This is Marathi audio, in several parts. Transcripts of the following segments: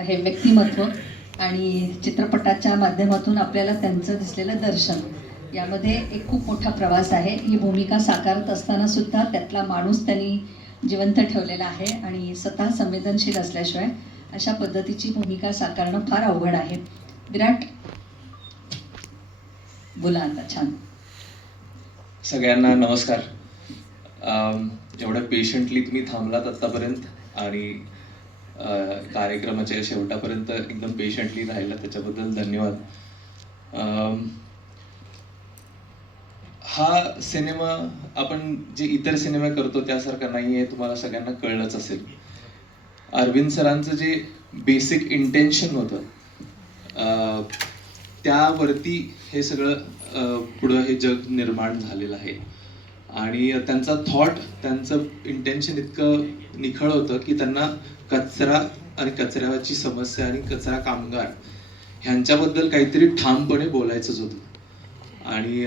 हे व्यक्तिमत्व आणि चित्रपटाच्या माध्यमातून आपल्याला त्यांचं दिसलेलं दर्शन. यामध्ये एक खूप मोठा प्रवास आहे. ही भूमिका साकारत असताना सुद्धा त्यातला माणूस त्यांनी जिवंत ठेवलेला आहे आणि स्वतः संवेदनशील असल्याशिवाय अशा पद्धतीची भूमिका साकारणं फार अवघड आहे. विराट बोला आता छान. सगळ्यांना नमस्कार. एवढं पेशंटली तुम्ही थांबलात आत्तापर्यंत आणि कार्यक्रमाच्या शेवटापर्यंत एकदम पेशंटली राहिला. त्याच्याबद्दल धन्यवाद. हा सिनेमा आपण जे इतर सिनेमा करतो त्यासारखा नाही आहे तुम्हाला सगळ्यांना कळलंच असेल. अरविंद सरांचं जे बेसिक इंटेन्शन होतं त्यावरती हे सगळं पुढं हे जग निर्माण झालेलं आहे. आणि त्यांचा थॉट त्यांचं इंटेन्शन इतकं निखळ होतं की त्यांना कचरा आणि कचऱ्याची समस्या आणि कचरा कामगार ह्यांच्याबद्दल काहीतरी ठामपणे बोलायचंच होतं. आणि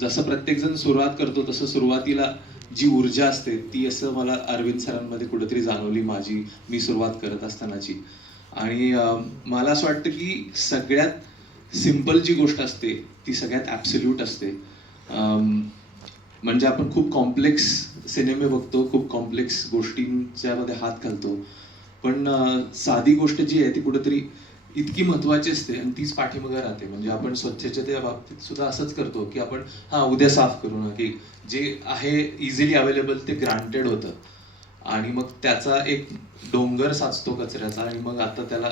जसं प्रत्येकजण सुरुवात करतो तसं सुरुवातीला जी ऊर्जा असते ती असं मला अरविंद सरांमध्ये कुठेतरी जाणवली माझी मी सुरुवात करत असतानाची. आणि मला असं वाटतं की सगळ्यात सिंपल जी गोष्ट असते ती सगळ्यात ॲब्सल्यूट असते. म्हणजे आपण खूप कॉम्प्लेक्स सिनेमे बघतो खूप कॉम्प्लेक्स गोष्टींच्या मध्ये हात घालतो. पण साधी गोष्ट जी आहे ती कुठेतरी इतकी महत्वाची असते आणि तीच पाठीमागे राहते. म्हणजे आपण स्वच्छतेच्या बाबतीत सुद्धा असंच करतो की आपण हा उद्या साफ करू ना की जे आहे इझिली अवेलेबल ते ग्रांटेड होतं. आणि मग त्याचा एक डोंगर साचतो कचऱ्याचा आणि मग आता त्याला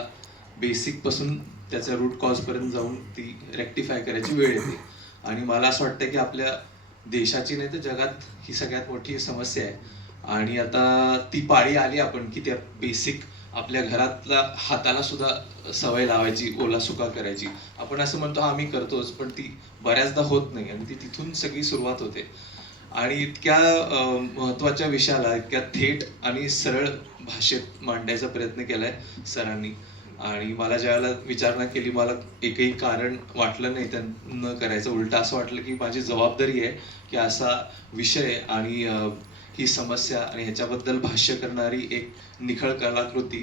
बेसिकपासून त्याच्या रूट कॉज पर्यंत जाऊन ती रेक्टिफाय करायची वेळ येते. आणि मला असं वाटतं की आपल्या देशाची नाही तर जगात ही सगळ्यात मोठी समस्या आहे. आणि आता ती पाळी आली आपण की त्या बेसिक आपल्या घरातल्या हाताला सुद्धा सवय लावायची ओला सुका करायची. आपण असं म्हणतो आम्ही करतोच पण ती बऱ्याचदा होत नाही आणि ती तिथून सगळी सुरुवात होते. आणि इतक्या महत्त्वाच्या विषयाला इतक्या थेट आणि सरळ भाषेत मांडण्याचा प्रयत्न केलाय सरांनी. आणि मला ज्यावेळेला विचारणा केली मला एकही कारण वाटलं नाही त्यांना न करायचं उलट असं वाटलं की माझी जबाबदारी आहे की असा विषय आणि ही समस्या आणि ह्याच्याबद्दल भाष्य करणारी एक निखळ कलाकृती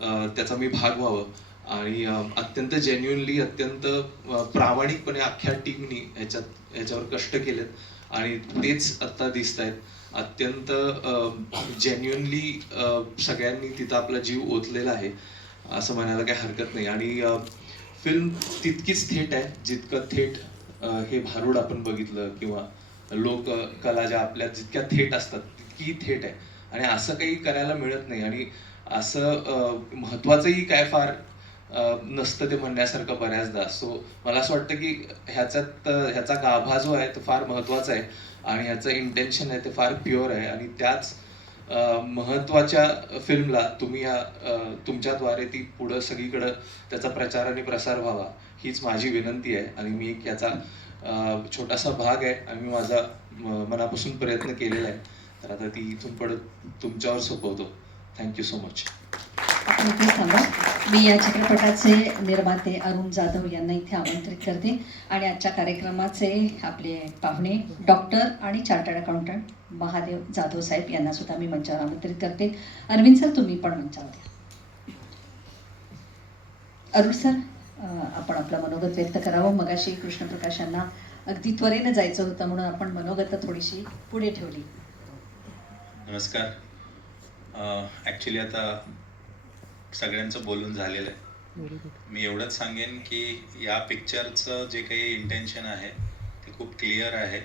त्याचा मी भाग व्हावं. आणि अत्यंत जेन्युनली अत्यंत प्रामाणिकपणे अख्ख्या टीमनी ह्याच्यात ह्याच्यावर कष्ट केलेत. आणि तेच आता दिसत आहेत अत्यंत जेन्युनली सगळ्यांनी तिथं आपला जीव ओतलेला आहे. असं म्हणायला काही हरकत नाही. आणि फिल्म तितकीच थेट आहे जितकं थेट हे भारूड आपण बघितलं किंवा लोक कला ज्या आपल्या जितक्या थेट असतात तितकी थेट आहे. आणि असं काही करायला मिळत नाही. आणि असं महत्त्वाचंही महत्वाचंही काय फार नसतं ते म्हणण्यासारखं बऱ्याचदा. सो मला असं वाटतं की ह्याच्यात ह्याचा गाभा जो आहे तो फार महत्त्वाचा आहे. आणि ह्याचं इंटेन्शन आहे ते फार प्युअर आहे. आणि त्याच महत्त्वाच्या महत्त्वाच्या फिल्मला तुम्ही या तुमच्याद्वारे ती पुढं सगळीकडं त्याचा प्रचार आणि प्रसार व्हावा हीच माझी विनंती आहे. आणि मी एक याचा छोटासा भाग आहे आणि मी माझा मनापासून प्रयत्न केलेला आहे. तर आता ती इथून पुढे तुमच्यावर सोपवतो. थँक्यू सो मच आपण मी या चित्रपटाचे निर्माते अरुण जाधव यांना इथे आमंत्रित करते आणि आजच्या कार्यक्रमाचे आपले पाहुणे डॉक्टर आणि चार्टर्ड अकाउंटंट महादेव जाधव साहेब यांना सुद्धा मी मंचावर आमंत्रित करते. अरविंद सर तुम्ही पण मंचावर द्या अरुण सर आपण आपलं मनोगत व्यक्त करावं. मगाशी कृष्णप्रकाश यांना अगदी त्वरेनं जायचं होतं म्हणून आपण मनोगत थोडीशी पुढे ठेवली. नमस्कार. ॲक्च्युली आता सगळ्यांचं बोलून झालेलं आहे. मी एवढंच सांगेन की या पिक्चरचं जे काही इंटेन्शन आहे ते खूप क्लिअर आहे.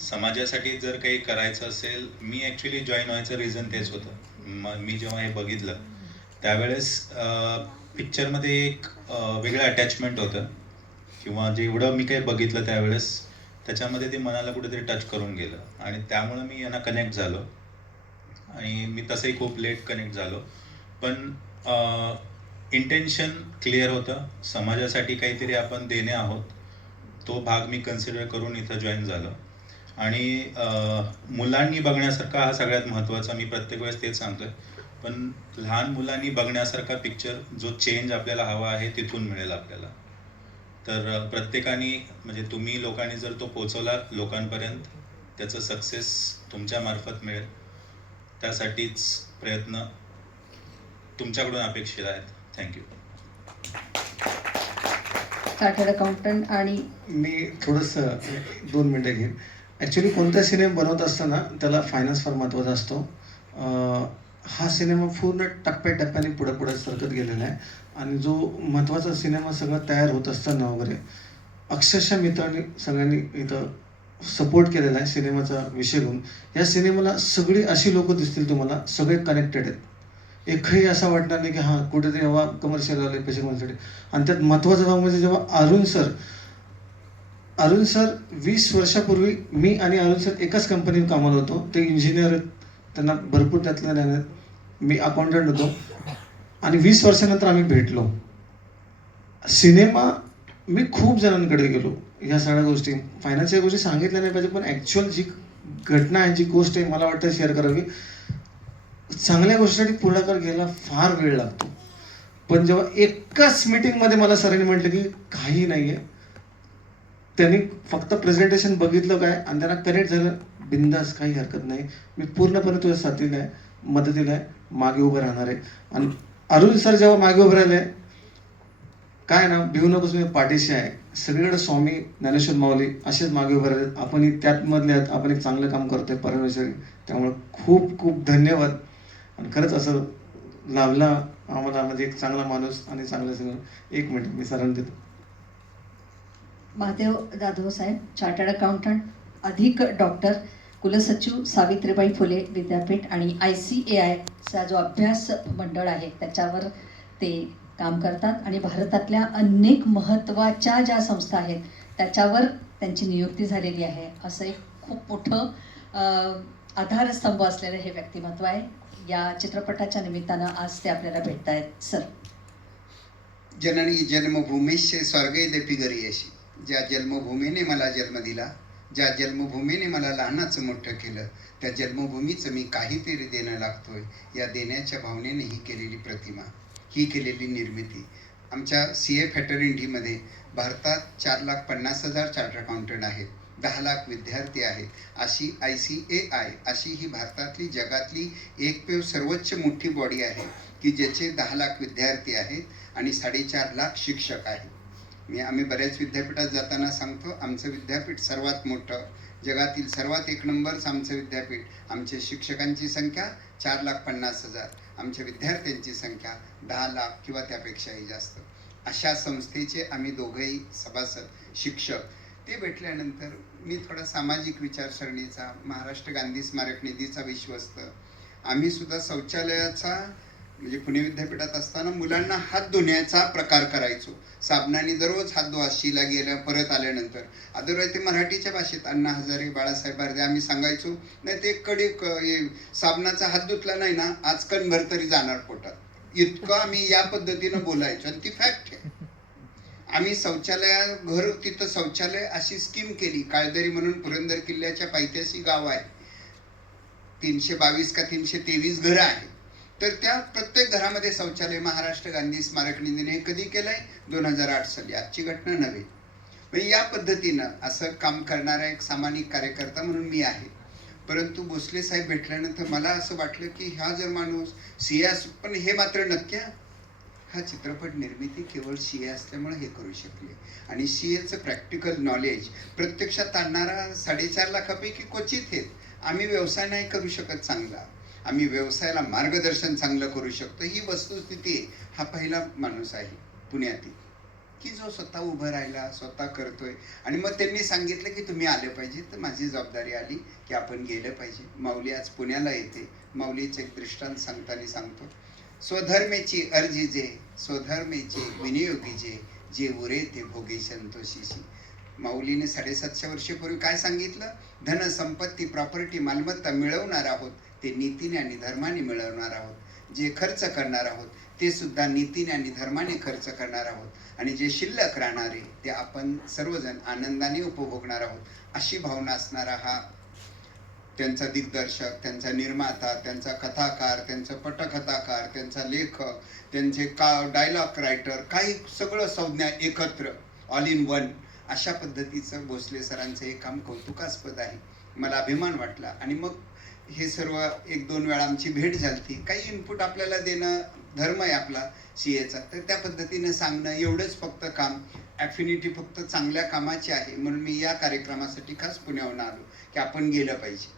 समाजासाठी जर काही करायचं असेल मी ॲक्च्युली जॉईन व्हायचं रिझन तेच होतं. म मी जेव्हा हे बघितलं त्यावेळेस पिक्चरमध्ये एक वेगळं अटॅचमेंट होतं. किंवा जेवढं मी काही बघितलं त्यावेळेस त्याच्यामध्ये ते मनाला कुठेतरी टच करून गेलं. आणि त्यामुळं मी यांना कनेक्ट झालो. आणि मी तसंही खूप लेट कनेक्ट झालो. पण इंटेन्शन क्लिअर होतं. समाजासाठी काहीतरी आपण देणे आहोत. तो भाग मी कन्सिडर करून इथं जॉईन झालो. आणि मुलांनी बघण्यासारखा हा सगळ्यात महत्त्वाचा मी प्रत्येक वेळेस तेच सांगतोय. पण लहान मुलांनी बघण्यासारखा पिक्चर जो चेंज आपल्याला हवा आहे तिथून मिळेल आपल्याला. तर प्रत्येकाने म्हणजे तुम्ही लोकांनी जर तो पोचवला लोकांपर्यंत त्याचं सक्सेस तुमच्यामार्फत मिळेल. त्यासाठीच प्रयत्न तुमच्याकडून अपेक्षित आहेत. थँक्यू चार्टर्ड अकाउंटंट आणि मी थोडंसं दोन मिनटं घेईन. ॲक्च्युली कोणता सिनेमा बनवत असताना त्याला फायनान्स फार महत्त्वाचा असतो. हा सिनेमा पूर्ण टप्प्याटप्प्याने पुढे पुढे सरकत गेलेला आहे. आणि जो महत्त्वाचा सिनेमा सगळं तयार होत असताना वगैरे अक्षरशः मित्रांनी सगळ्यांनी इथं सपोर्ट केलेला आहे सिनेमाचा विषय घेऊन. या सिनेमाला सगळी अशी लोक दिसतील तुम्हाला सगळे कनेक्टेड आहेत. एकही असं वाटणार नाही की हां कुठेतरी हवा कमर्शियल आले पैसे कमवण्यासाठी आणि त्यात महत्त्वाचा भाग म्हणजे जेव्हा अरुण सर अरुण सर वीस वर्षापूर्वी मी आणि अरुण सर एकाच कंपनीत कामाला होतो. ते इंजिनियर आहेत. त्यांना भरपूर त्यातल्या ज्ञान आहेत. मी अकाउंटंट होतो. आणि वीस वर्षानंतर आम्ही भेटलो. सिनेमा मी खूप जणांकडे गेलो. ह्या सगळ्या गोष्टी. फायनान्सच्या गोष्टी सांगितल्या नाही पाहिजे पण ॲक्च्युअल जी घटना आहे जी गोष्ट आहे मला वाटतं शेअर करावी. चांगल्या गोष्टीसाठी पुढाकार घ्यायला फार वेळ लागतो. पण जेव्हा एकाच मीटिंगमध्ये मला सरांनी म्हटलं की काही नाही आहे त्यांनी फक्त प्रेझेंटेशन बघितलं काय आणि त्यांना कनेक्ट झालं बिंदास काही हरकत नाही. मी पूर्णपणे तुझ्या साथीला आहे मदतीला आहे मागे उभं राहणार आहे. आणि अरुण सर जेव्हा मागे उभं राहिले काय ना भिवू नकोस मी पाठीशी आहे. सगळीकडे स्वामी ज्ञानेश्वर माऊली असेच मागे उभे राहिले. आपण त्यातमधले आहेत आपण एक चांगलं काम करतोय परमेश्वरी. त्यामुळे खूप खूप धन्यवाद. आणि खरंच असं लाभला आम्हाला म्हणजे एक चांगला माणूस आणि चांगलं सगळं. एक मिनिट मी सरांना देतो. महादेव जाधव साहेब चार्टर्ड अकाउंटंट अधिक डॉक्टर कुलसचिव सावित्रीबाई फुले विद्यापीठ आणि आय सी ए आयचा जो अभ्यास मंडळ आहे त्याच्यावर ते काम करतात. आणि भारतातल्या अनेक महत्त्वाच्या ज्या संस्था आहेत त्याच्यावर त्यांची नियुक्ती झालेली आहे. असं एक खूप मोठं आधारस्तंभ असलेलं हे व्यक्तिमत्व आहे. या चित्रपटाच्या निमित्तानं आज ते आपल्याला भेटत आहेत सर. जननी जन्मभूमीशे स्वर्गैदपी गरीयशी ज्या जन्मभूमीने मला जन्म दिला ज्या जन्मभूमीने मला लहानाचं मोठं केलं त्या जन्मभूमीचं मी काहीतरी देणं लागतोय. या देण्याच्या भावनेने ही केलेली प्रतिमा ही केलेली निर्मिती. आमच्या सी ए फॅटर्निटीमध्ये भारतात चार लाख पन्नास हजार चार्टर अकाउंटंट आहेत. दहा लाख विद्यार्थी आहेत. अशी आय सी ए आय अशी ही भारतातली जगातली एकमेव सर्वोच्च मोठी बॉडी आहे की ज्याचे दहा लाख विद्यार्थी आहेत आणि साडेचार लाख शिक्षक आहेत. मी आम्ही बऱ्याच विद्यापीठात जाताना सांगतो आमचं विद्यापीठ सर्वात मोठं जगातील सर्वात एक नंबरच आमचं विद्यापीठ. आमच्या शिक्षकांची संख्या चार लाख पन्नास हजार आमच्या विद्यार्थ्यांची संख्या दहा लाख किंवा त्यापेक्षाही जास्त. अशा संस्थेचे आम्ही दोघंही सभासद शिक्षक ते भेटल्यानंतर मी थोडा सामाजिक विचारसरणीचा महाराष्ट्र गांधी स्मारक निधीचा विश्वस्त. आम्ही सुद्धा शौचालयाचा म्हणजे पुणे विद्यापीठात असताना मुलांना हात धुण्याचा प्रकार करायचो. साबणाने दररोज हात धुवा शिला गेल्या परत आल्यानंतर. अदरवाईज ते मराठीच्या भाषेत अण्णा हजारे बाळासाहेब बारदे आम्ही सांगायचो. नाही ते कडे क- साबणाचा हात धुतला नाही ना आज कणभर तरी जाणार पोटात. इतकं आम्ही या पद्धतीनं बोलायचो. आणि ती फॅक्ट आहे. आम्ही शौचालया घर तिथं शौचालय अशी स्कीम केली. काळदरी म्हणून पुरंदर किल्ल्याच्या पायथ्याशी गाव आहे. तीनशे बावीस का तीनशे तेवीस घरं आहेत. तर त्या प्रत्येक घरामध्ये शौचालय महाराष्ट्र गांधी स्मारक निधीने हे कधी केलंय? दोन हजार आठ साली. आजची घटना नव्हे. म्हणजे या पद्धतीनं असं काम करणारा एक सामाजिक कार्यकर्ता म्हणून मी आहे. परंतु भोसले साहेब भेटल्यानंतर मला असं वाटलं की हा जर माणूस सियास पण हे मात्र नक्की हा. चित्रपट निर्मिती केवळ सी ए असल्यामुळे हे करू शकले. आणि सी एचं प्रॅक्टिकल नॉलेज प्रत्यक्षात आणणारा साडेचार लाखापैकी क्वचित आहेत. आम्ही व्यवसाय नाही करू शकत चांगला. आम्ही व्यवसायाला मार्गदर्शन चांगलं करू शकतो. ही वस्तुस्थिती आहे. हा पहिला माणूस आहे पुण्यातील की जो स्वतः उभं राहिला स्वतः करतोय. आणि मग त्यांनी सांगितलं की तुम्ही आले पाहिजे तर माझी जबाबदारी आली की आपण गेलं पाहिजे. माऊली आज पुण्याला येते. माऊलीचं एक दृष्टांत सांगताना सांगतो. स्वधर्मेची अर्जी जे स्वधर्मेचे विनियोगी जे जे उरे ते भोगी संतोषीशी माऊलीने साडेसातशे वर्षेपूर्वी काय सांगितलं? धन संपत्ती प्रॉपर्टी मालमत्ता मिळवणार आहोत ते नीतीने आणि धर्माने मिळवणार आहोत. जे खर्च करणार आहोत ते सुद्धा नीतीने आणि धर्माने खर्च करणार आहोत. आणि जे शिल्लक राहणारे ते आपण सर्वजण आनंदाने उपभोगणार आहोत. अशी भावना असणारा हा त्यांचा दिग्दर्शक त्यांचा निर्माता त्यांचा कथाकार त्यांचा पटकथाकार त्यांचा लेखक त्यांचे का डायलॉग रायटर काही सगळं संज्ञा एकत्र ऑल इन वन अशा पद्धतीचं भोसले सरांचं हे काम कौतुकास्पद आहे. मला अभिमान वाटला. आणि मग हे सर्व एक दोन वेळा आमची भेट झाली काही इनपुट आपल्याला देणं धर्म आहे आपला सी एचा तर त्या पद्धतीनं सांगणं एवढंच फक्त काम. ॲफिनिटी फक्त चांगल्या कामाची आहे. म्हणून मी या कार्यक्रमासाठी खास पुण्याहून आलो की आपण गेलं पाहिजे.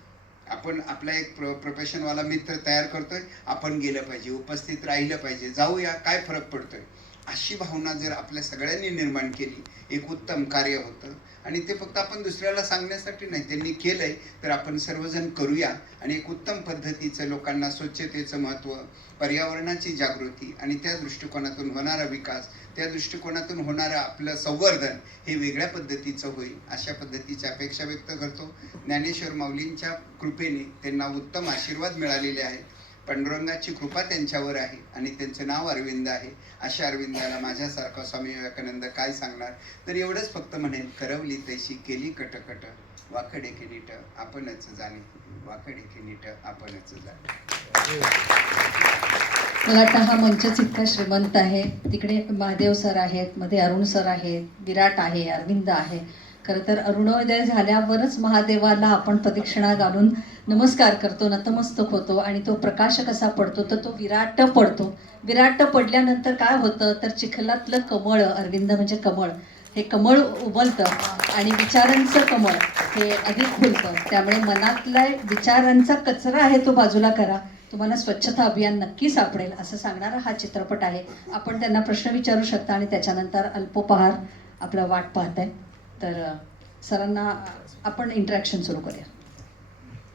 आपण आपला एक प्र प्रोफेशनवाला मित्र तयार करतोय आपण गेलं पाहिजे उपस्थित राहिलं पाहिजे. जाऊया काय फरक पडतोय? अशी भावना जर आपल्या सगळ्यांनी निर्माण केली एक उत्तम कार्य होतं. आणि ते फक्त आपण दुसऱ्याला सांगण्यासाठी नाही त्यांनी केलंय तर आपण सर्वजण करूया. आणि एक उत्तम पद्धतीचं लोकांना स्वच्छतेचं महत्त्व पर्यावरणाची जागृती आणि त्या दृष्टिकोनातून होणारा विकास त्या दृष्टिकोनातून होणारं आपलं संवर्धन हे वेगळ्या पद्धतीचं होईल अशा पद्धतीची अपेक्षा व्यक्त करतो. ज्ञानेश्वर माऊलींच्या कृपेने त्यांना उत्तम आशीर्वाद मिळालेले आहेत. पांडुरंगाची कृपा त्यांच्यावर आहे आणि त्यांचं नाव अरविंद आहे. अशा अरविंदाला माझ्यासारखा स्वामी विवेकानंद काय सांगणार? तर एवढंच फक्त म्हणेन करवली तैशी केली कटकट वाकडे की नीट आपणच जाणे. वाकडे की नीट आपणच जाणे. मला वाटतं हा मंचच इतका श्रीमंत आहे. तिकडे महादेव सर आहेत मध्ये अरुण सर आहेत विराट आहे अरविंद आहे. खरं तर अरुणोदय झाल्यावरच महादेवाला आपण प्रदक्षिणा घालून नमस्कार करतो नतमस्तक होतो आणि तो प्रकाश कसा पडतो तर तो विराट पडतो. विराट पडल्यानंतर काय होतं? तर चिखलातलं कमळ अरविंद म्हणजे कमळ हे कमळ उबलतं आणि विचारांचं कमळ हे अधिक खुलतं त्यामुळे मनातला विचारांचा कचरा आहे तो बाजूला करा. तुम्हाला स्वच्छता अभियान नक्की सापडेल असं सांगणारा हा चित्रपट आहे. आपण त्यांना प्रश्न विचारू शकता आणि त्याच्यानंतर अल्पोपहार आपलं वाट पाहत आहे तर सरांना आपण इंटरॅक्शन सुरू करूया.